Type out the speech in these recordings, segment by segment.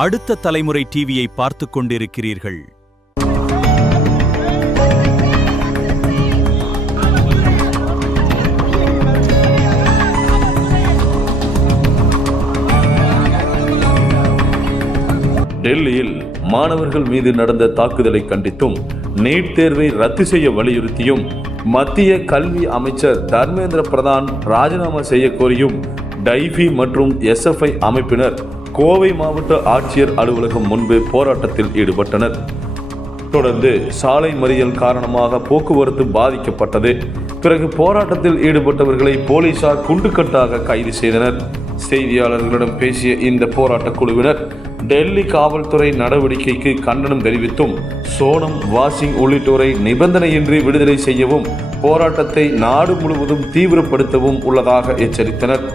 அடுத்த தலைமுறை டிவியை பார்த்துக் கொண்டிருக்கிறீர்கள். டெல்லியில் மாணவர்கள் மீது நடந்த தாக்குதலை கண்டித்தும் நீட் தேர்வை ரத்து செய்ய வலியுறுத்தியும் மத்திய கல்வி அமைச்சர் தர்மேந்திர பிரதான் ராஜினாமா செய்ய கோரியும் டைஃபி மற்றும் எஸ்எஃப்ஐ அமைப்பினர் கோவை மாவட்ட ஆட்சியர் அலுவலகம் முன்பு போராட்டத்தில் ஈடுபட்டனர். தொடர்ந்து சாலை மறியல் காரணமாக போக்குவரத்து பாதிக்கப்பட்டது. பிறகு போராட்டத்தில் ஈடுபட்டவர்களை போலீசார் குண்டுக்கட்டாக கைது செய்தனர். செய்தியாளர்களிடம் பேசிய இந்த போராட்ட குழுவினர் டெல்லி காவல்துறை நடவடிக்கைக்கு கண்டனம் தெரிவித்தும் சோனம் வாசிங் உள்ளிட்டோரை நிபந்தனையின்றி விடுதலை செய்யவும் போராட்டத்தை நாடு முழுவதும் தீவிரப்படுத்தவும் உள்ளதாக எச்சரித்தனர்.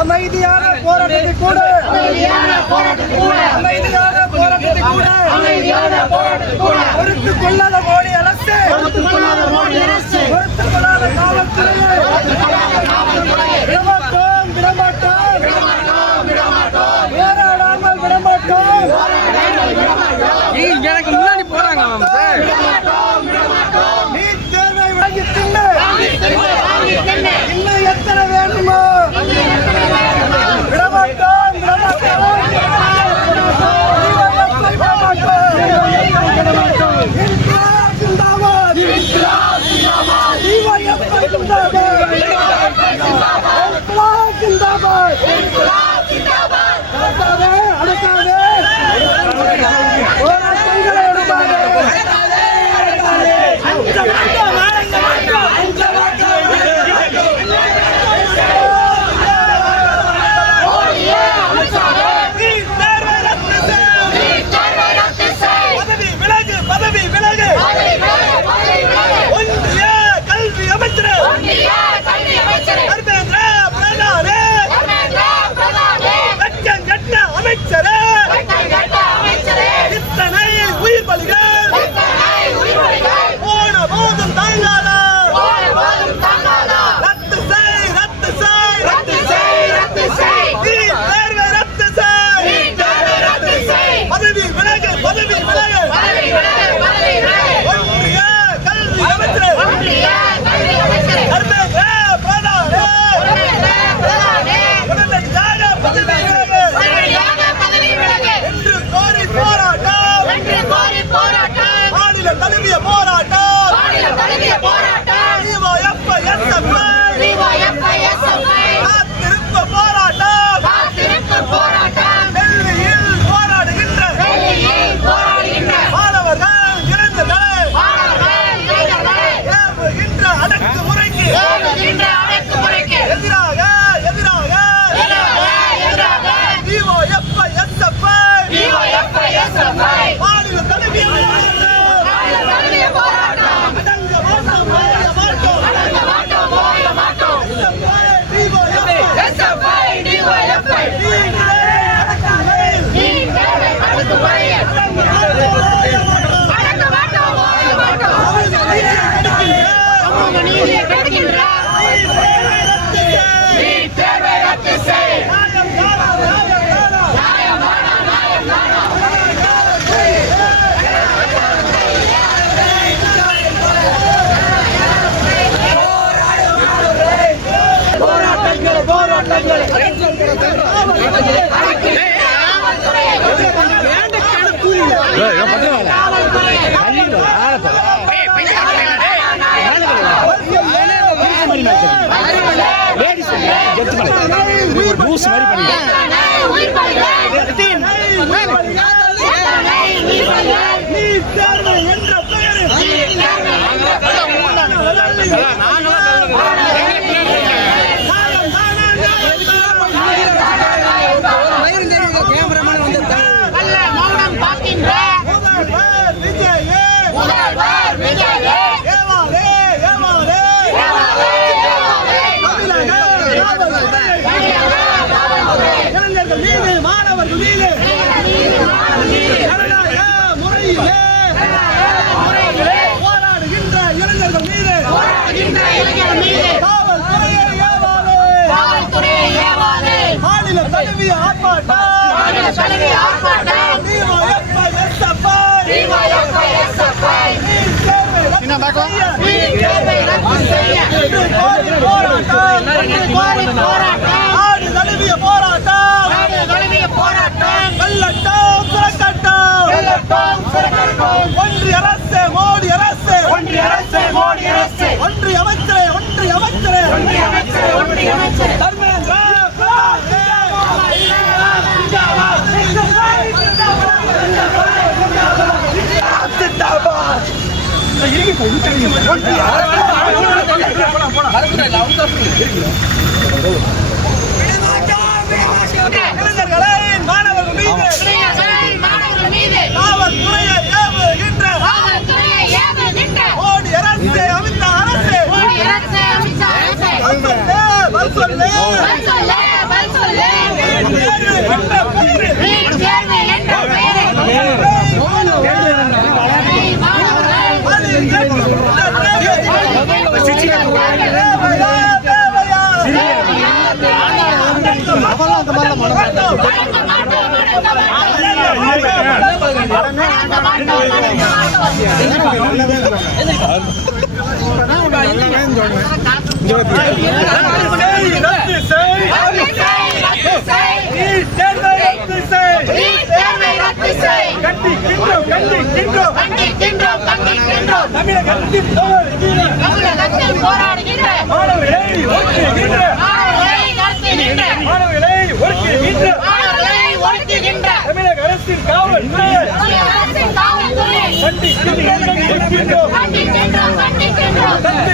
அமைதியான போராட்டத்தை கூட பொறுத்துக் கொள்ளாத மோடி அரசு, பொறுத்துக் கொள்ளாத காவல்துறையை போராடாமல் விடமாட்டோம். எனக்கு முன்னாடி போறாங்க. நீட் தேர்வை வாங்கி தின்னு இன்னும் எத்தனை வேண்டுமோ விடமாட்டோம். விடமாட்டோம். ஒன்றிய அரசு மோடி அரசு ஒன்றிய அமைச்சரே தர்மேந்திர மாணவர்கள் மீது காவல்துறையை ஏவுகின்ற மோடி அரசு அமித்ஷா தமிழக அரசின் காவல்துறை ரத்து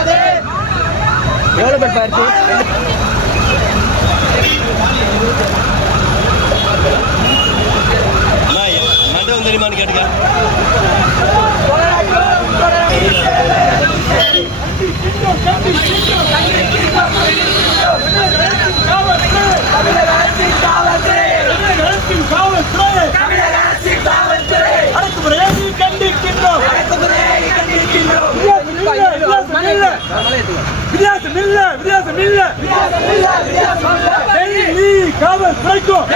செய்யாதே. எவ்வளவு பேர் பார்த்து மண்டபம் தெரியுமான்னு கேட்டுக்க. காவல்துறைக்கும்